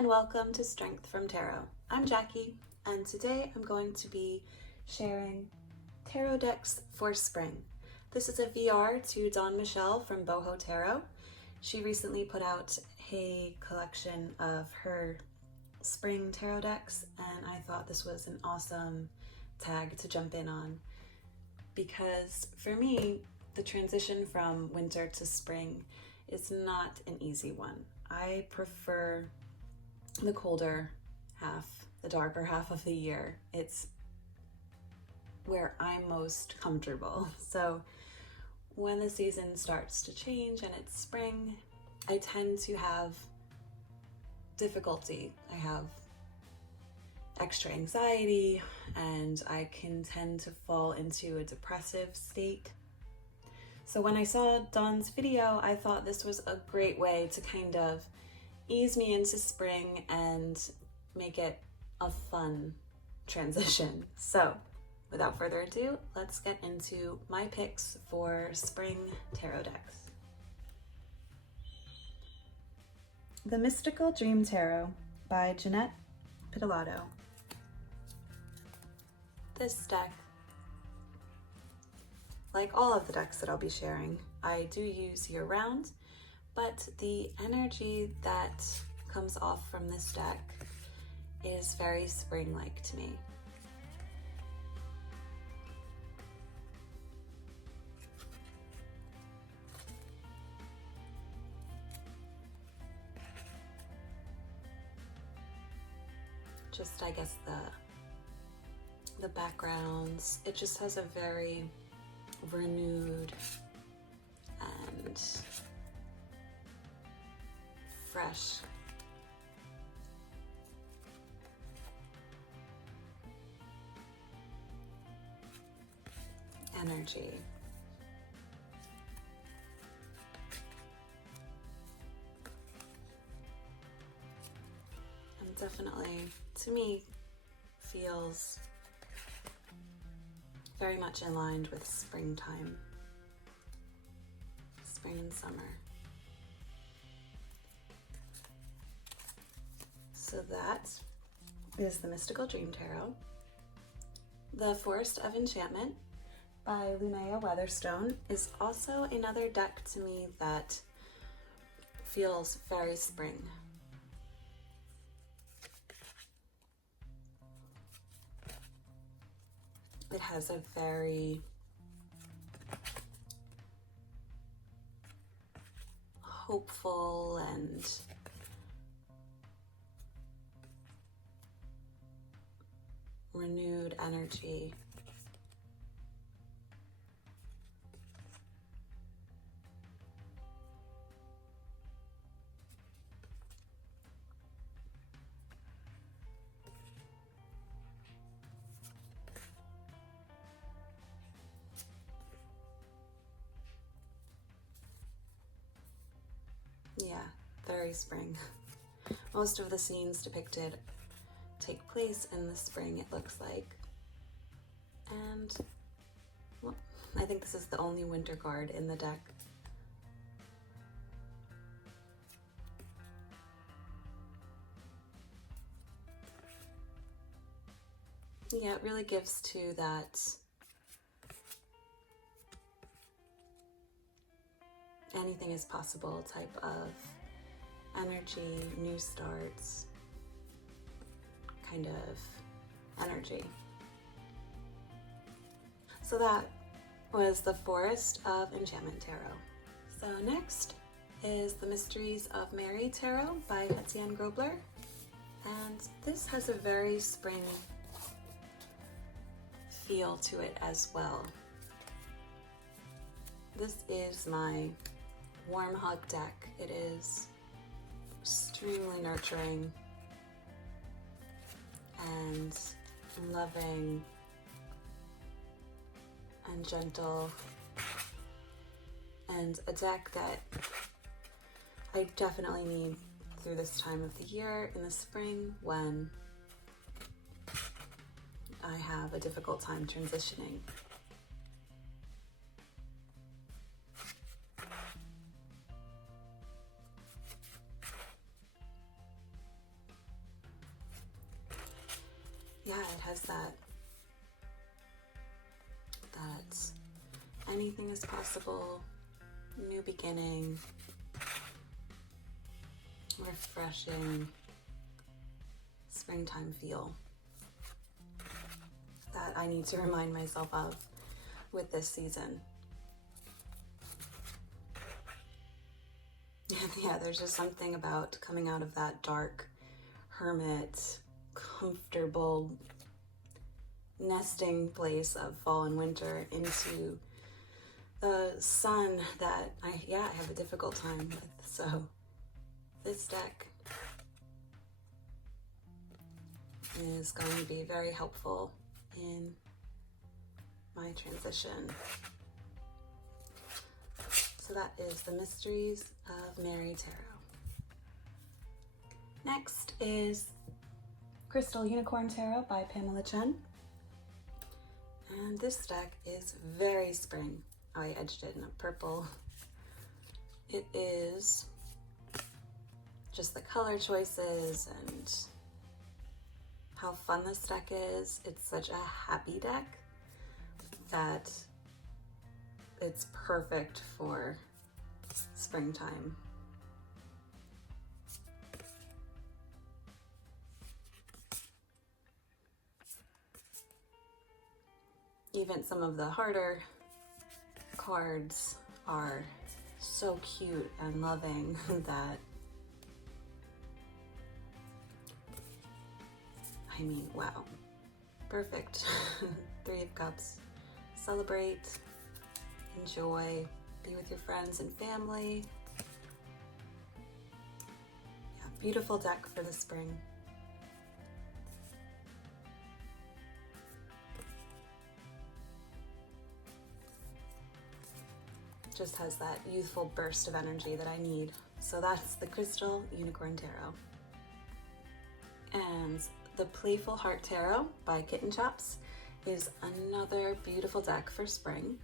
and welcome to Strength from Tarot. I'm Jackie, and today I'm going to be sharing tarot decks for spring. This is a VR to Dawn Michelle from Boho Tarot. She recently put out a collection of her spring tarot decks, and I thought this was an awesome tag to jump in on because for me, the transition from winter to spring is not an easy one. I prefer the colder half, the darker half of the year. It's where I'm most comfortable. So when the season starts to change and it's spring, I tend to have difficulty. I have extra anxiety and I can tend to fall into a depressive state. So when I saw Dawn's video, I thought this was a great way to kind of ease me into spring and make it a fun transition. So without further ado, let's get into my picks for spring tarot decks. The Mystical Dream Tarot by Jeanette Pitalato. This deck, like all of the decks that I'll be sharing, I do use year-round, but the energy that comes off from this deck is very spring-like to me. Just, I guess, the backgrounds, it just has a very renewed and fresh energy. And definitely, to me, feels very much aligned with springtime, spring and summer. So that is the Mystical Dream Tarot. The Forest of Enchantment by Linnea Weatherstone is also another deck to me that feels very spring. It has a very hopeful and renewed energy. Yeah, very spring. Most of the scenes depicted take place in the spring, it looks like. And well, I think this is the only winter card in the deck. Yeah, it really gives to that anything is possible type of energy, new starts kind of energy. So that was the Forest of Enchantment Tarot. So next is the Mysteries of Mary Tarot by Hetzian Grobler. And this has a very spring feel to it as well. This is my warm hug deck. It is extremely nurturing and loving and gentle, and a deck that I definitely need through this time of the year in the spring when I have a difficult time transitioning. yeah, it has that anything is possible, new beginning, refreshing springtime feel that I need to remind myself of with this season. Yeah, there's just something about coming out of that dark hermit, comfortable nesting place of fall and winter into the sun that I have a difficult time with. So this deck is going to be very helpful in my transition. So that is the Mysteries of Mary Tarot. Next is Crystal Unicorn Tarot by Pamela Chen. And this deck is very spring. I edged it in a purple. It is just the color choices and how fun this deck is. It's such a happy deck that it's perfect for springtime. Even some of the harder cards are so cute and loving that, I mean, wow, perfect. Three of Cups. Celebrate, enjoy, be with your friends and family. Yeah, beautiful deck for the spring. Just has that youthful burst of energy that I need. So that's the Crystal Unicorn Tarot. And the Playful Heart Tarot by Kitten Chops is another beautiful deck for spring.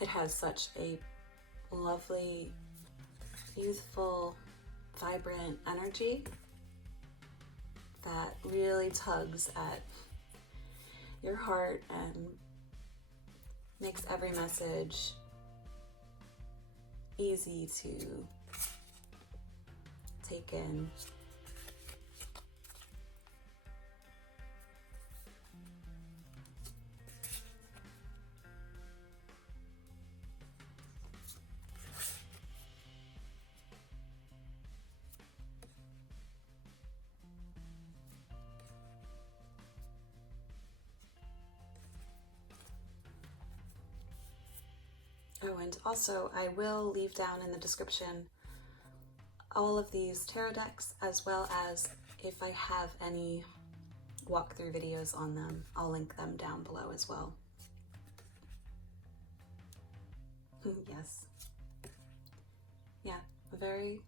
It has such a lovely, youthful, vibrant energy that really tugs at your heart and makes every message easy to take in. Oh, and also I will leave down in the description all of these tarot decks, as well as if I have any walkthrough videos on them, I'll link them down below as well. Yes. Yeah, a very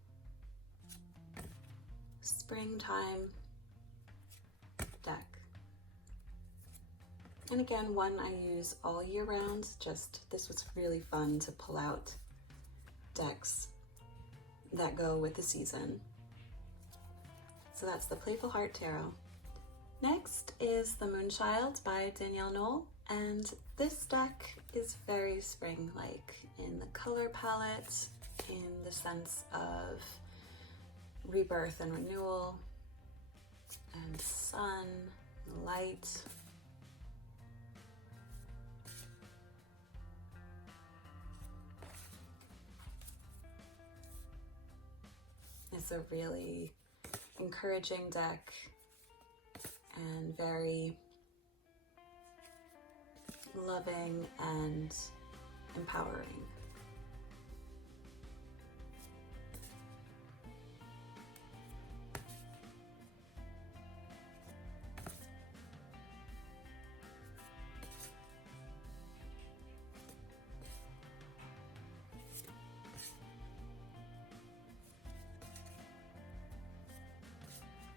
springtime deck. And again, one I use all year round. Just, this was really fun to pull out decks that go with the season. So that's the Playful Heart Tarot. Next is the Moonchild by Danielle Knoll, and this deck is very spring-like in the color palette, in the sense of rebirth and renewal, and sun, light. It's a really encouraging deck and very loving and empowering.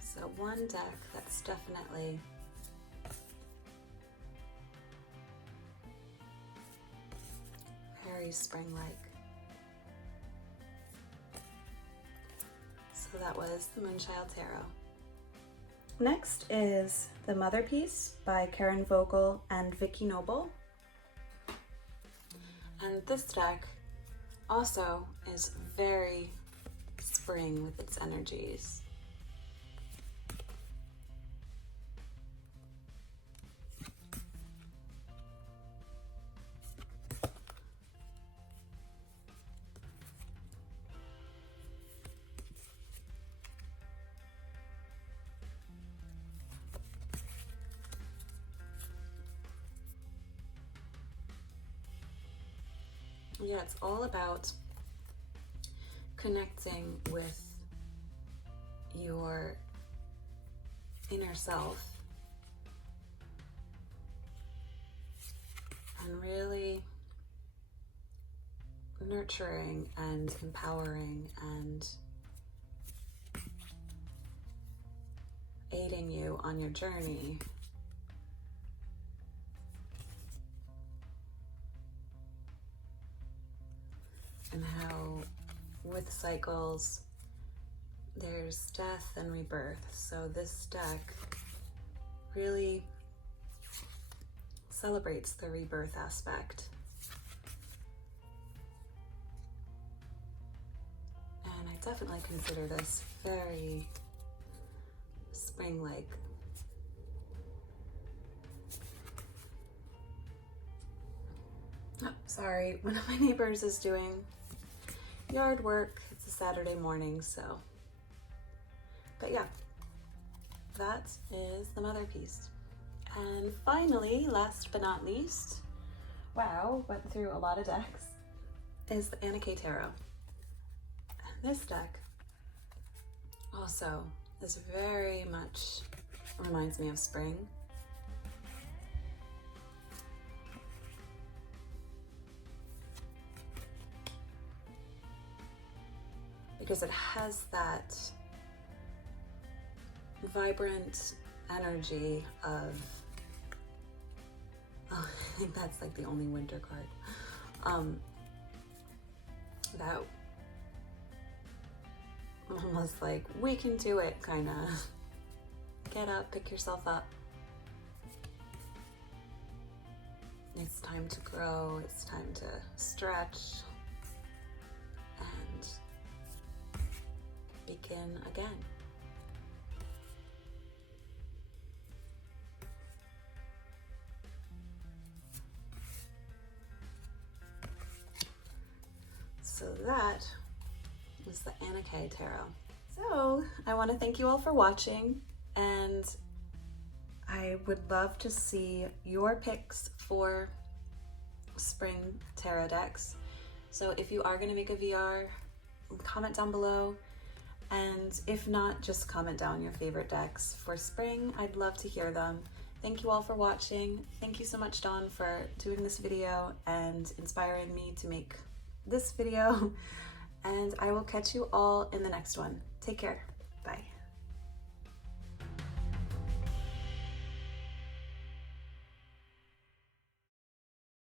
So one deck that's definitely very spring-like. So that was the Moonchild Tarot. Next is the Mother Piece by Karen Vogel and Vicky Noble. And this deck also is very spring with its energies. Yeah, it's all about connecting with your inner self and really nurturing and empowering and aiding you on your journey. And how with cycles there's death and rebirth. So this deck really celebrates the rebirth aspect. And I definitely consider this very spring-like. Oh, sorry, one of my neighbors is doing yard work. It's a Saturday morning, so. But yeah, that is the Mother Piece. And finally, last but not least, wow, went through a lot of decks, is the Annika Tarot. And this deck also is very much, reminds me of spring. Because it has that vibrant energy of, oh, I think that's like the only winter card. That almost like, we can do it kind of. Get up, pick yourself up. It's time to grow, it's time to stretch and begin again. So that was the Annika Tarot. So I want to thank you all for watching, and I would love to see your picks for spring tarot decks. So if you are going to make a VR, comment down below. And if not, just comment down your favorite decks for spring. I'd love to hear them. Thank you all for watching. Thank you so much, Dawn, for doing this video and inspiring me to make this video. And I will catch you all in the next one. Take care.